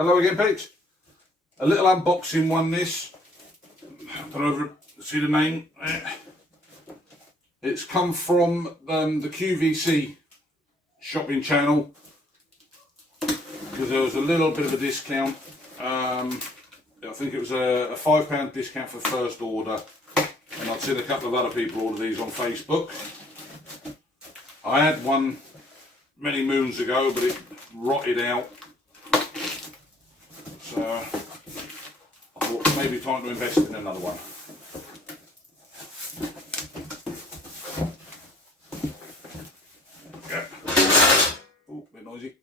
Hello again, Pete. A little unboxing one this. I don't know if you see the name. It's come from the QVC shopping channel because there was a little bit of a discount. I think it was a £5 discount for first order, and I'd seen a couple of other people order these on Facebook. I had one many moons ago, but it rotted out. So I thought maybe time to invest in another one. There we go. Oh, a bit noisy.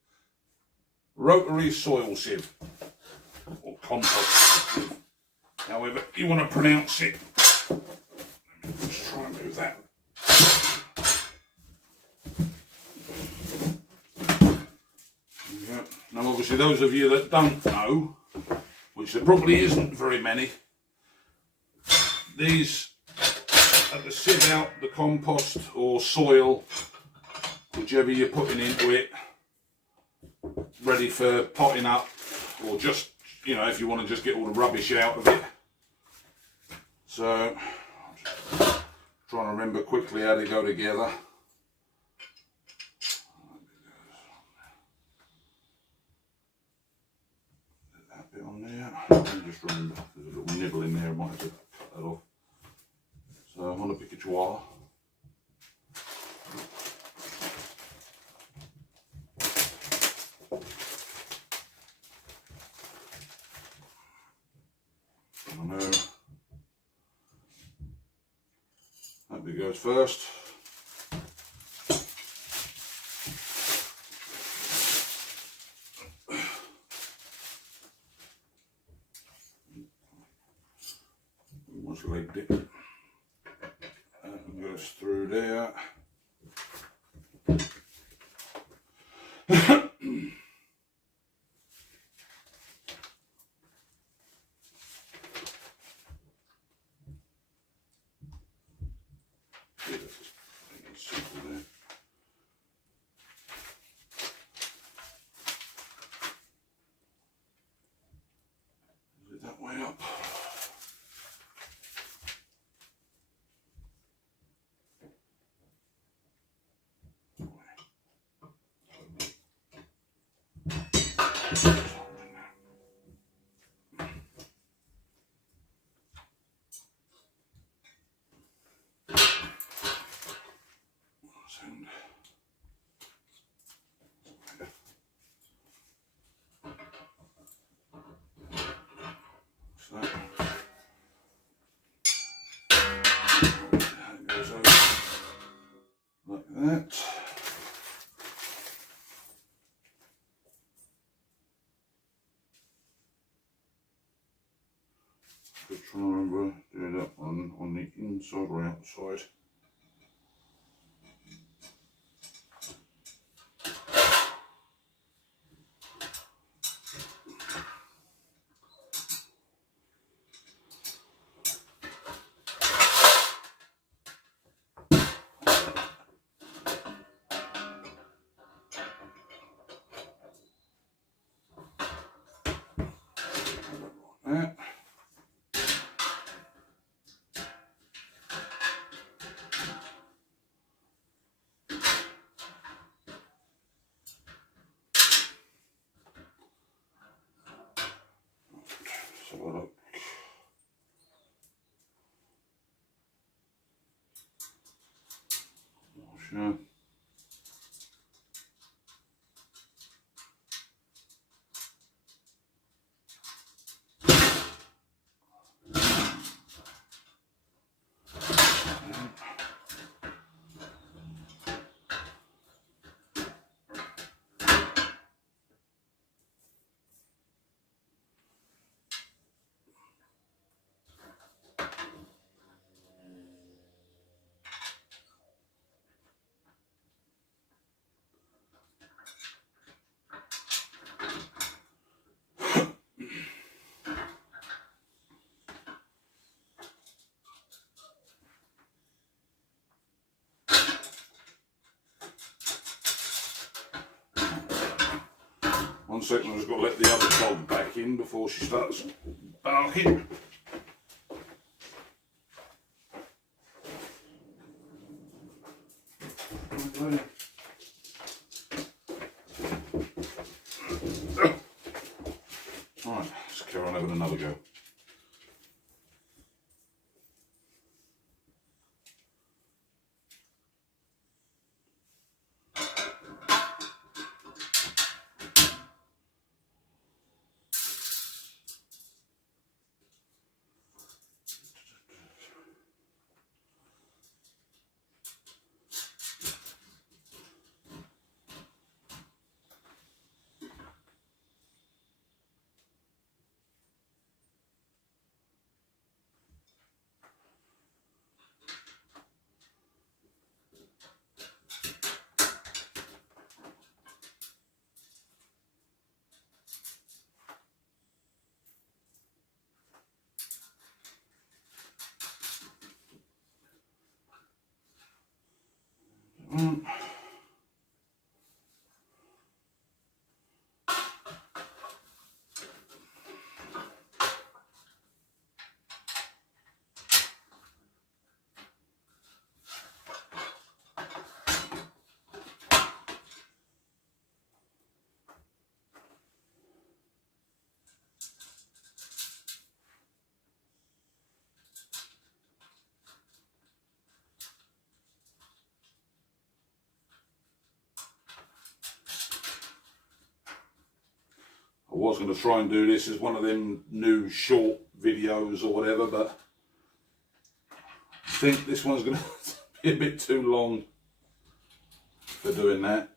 Rotary soil sieve, or compost sieve, however you want to pronounce it. Let's try and move that. Now obviously those of you that don't know, which there probably isn't very many, these are the sieve out the compost or soil, whichever you're putting into it, ready for potting up, or just, you know, if you want to just get all the rubbish out of it. So I'm just trying to remember quickly how they go together. On there, just remember there's a little nibble in there, I might have to cut that off. So I'm on a picatoire. I know that bit goes first. Legged it, and goes through there. Is it that way up? So that goes over like that. Just trying to remember, do that one on the inside or outside. Like that. So look. Sure. 1 second, I've just got to let the other dog back in before she starts barking. Right, let's carry on having another go. I was going to try and do this as one of them new short videos or whatever, but I think this one's going to be a bit too long for doing that.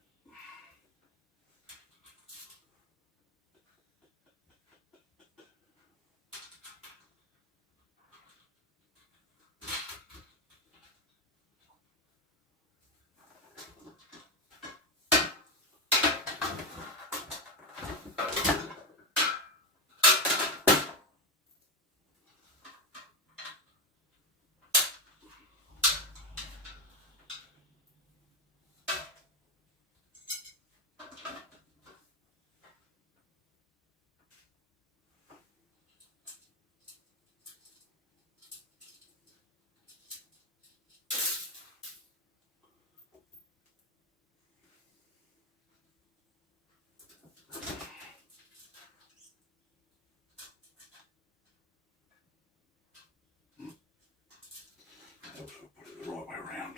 Helps if I put it the right way around.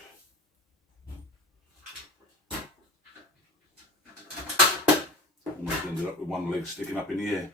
Almost ended up with one leg sticking up in the air.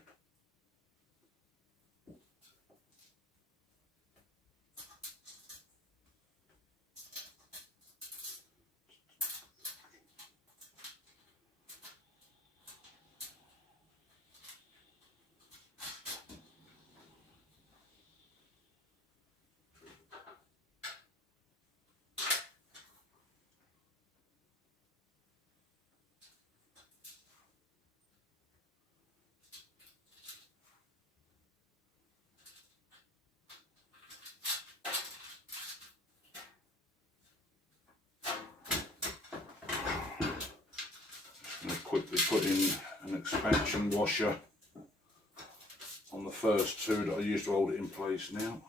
I'm going to quickly put in an expansion washer on the first two that I used to hold it in place now.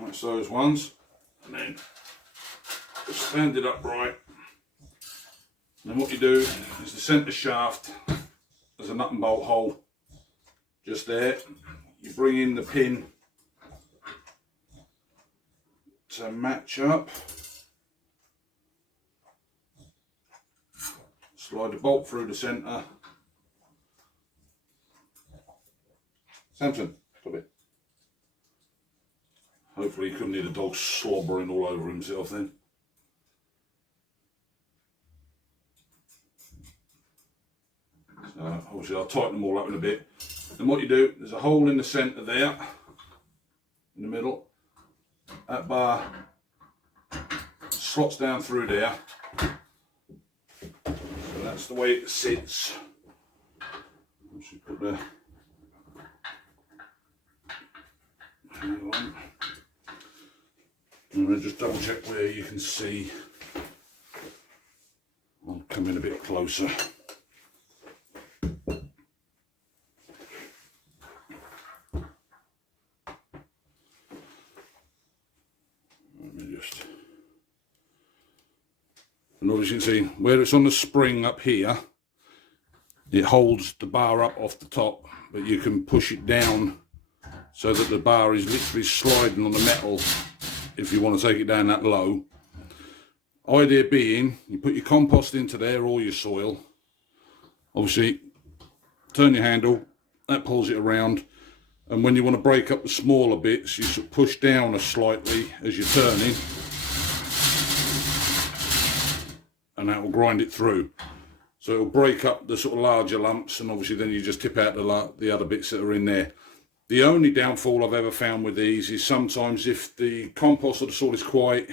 That's those ones, and then just stand it upright. And then what you do is the centre shaft, there's a nut and bolt hole just there. You bring in the pin to match up. Slide the bolt through the centre. Samson, stop it. Hopefully he couldn't hear the dog slobbering all over himself then. So obviously I'll tighten them all up in a bit. And what you do, there's a hole in the centre there, in the middle. That bar slots down through there. So that's the way it sits. Should put the handle on. I'm going to just double check where you can see. I'll come in a bit closer. And obviously you can see where it's on the spring up here, it holds the bar up off the top, but you can push it down so that the bar is literally sliding on the metal if you want to take it down that low. Idea being, you put your compost into there or your soil, obviously turn your handle, that pulls it around, and when you want to break up the smaller bits, you sort of push down slightly as you're turning, and that will grind it through. So it'll break up the sort of larger lumps, and obviously then you just tip out the other bits that are in there. The only downfall I've ever found with these is sometimes if the compost or the soil is quite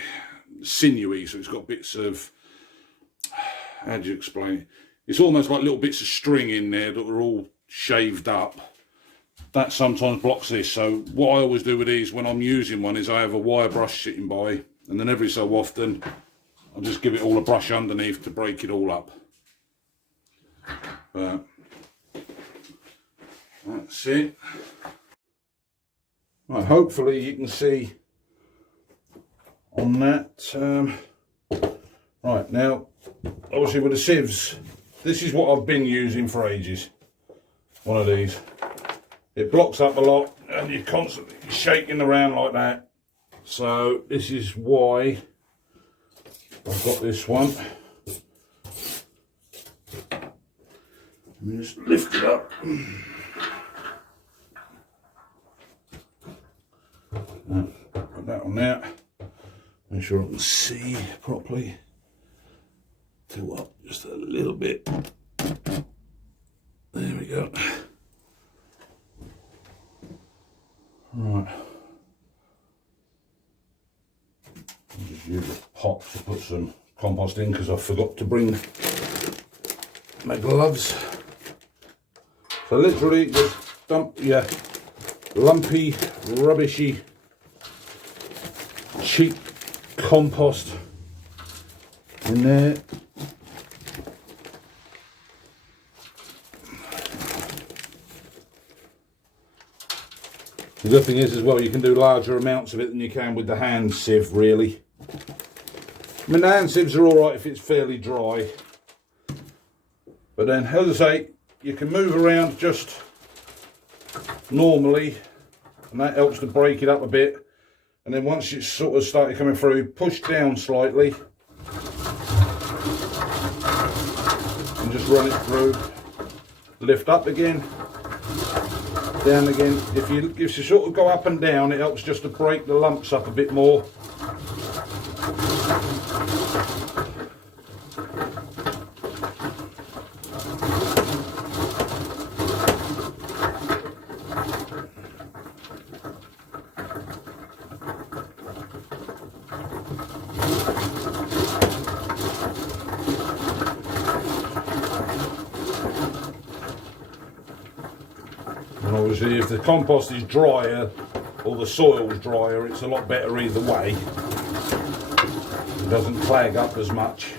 sinewy, so it's got bits of, how do you explain it? It's almost like little bits of string in there that are all shaved up. That sometimes blocks this. So what I always do with these when I'm using one is I have a wire brush sitting by, and then every so often I'll just give it all a brush underneath to break it all up. But that's it. Right, hopefully you can see on that. Right, now obviously with the sieves, this is what I've been using for ages. One of these. It blocks up a lot and you're constantly shaking around like that. So this is why I've got this one. Let me just lift it up. Put that on there. Make sure I can see properly. Tilt up just a little bit. There we go. Right. I'll just use a pot to put some compost in because I forgot to bring my gloves. So literally just dump your lumpy, rubbishy, cheap compost in there. The good thing is as well, you can do larger amounts of it than you can with the hand sieve, really. I mean, the hand sieves are alright if it's fairly dry. But then, as I say, you can move around just normally, and that helps to break it up a bit. And then once it's sort of started coming through, push down slightly. And just run it through. Lift up again. Down again. If you sort of go up and down, it helps just to break the lumps up a bit more. And obviously if the compost is drier or the soil's drier, it's a lot better either way. It doesn't clag up as much.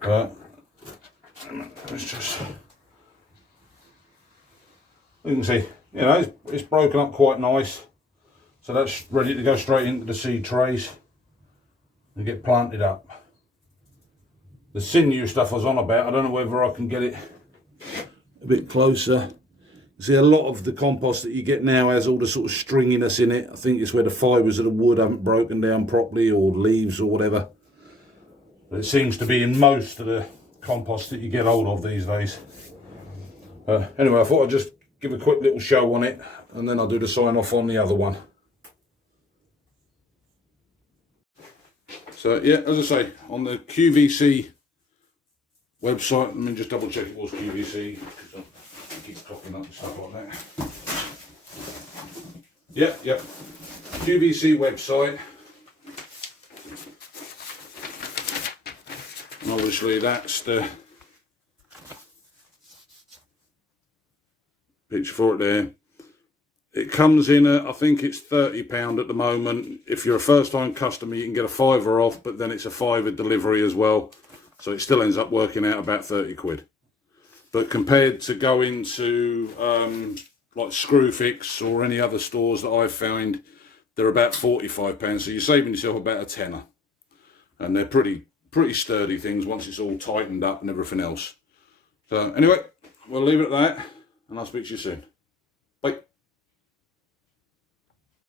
But it's just, you can see, you know, it's broken up quite nice. So that's ready to go straight into the seed trays and get planted up. The sinew stuff I was on about, I don't know whether I can get it a bit closer. See, a lot of the compost that you get now has all the sort of stringiness in it. I think it's where the fibres of the wood haven't broken down properly, or leaves or whatever. But it seems to be in most of the compost that you get hold of these days. Anyway, I thought I'd just give a quick little show on it, and then I'll do the sign off on the other one. So yeah, as I say, on the QVC website, let me just double check it was QVC, because it keeps popping up and stuff like that. Yep. QVC website. And obviously that's the picture for it there. It comes in at, I think it's £30 at the moment. If you're a first time customer, you can get a £5 off, but then it's a £5 delivery as well. So it still ends up working out about 30 quid. But compared to going to like Screwfix or any other stores that I've found, they're about £45. So you're saving yourself about a tenner. And they're pretty sturdy things once it's all tightened up and everything else. So anyway, we'll leave it at that, and I'll speak to you soon.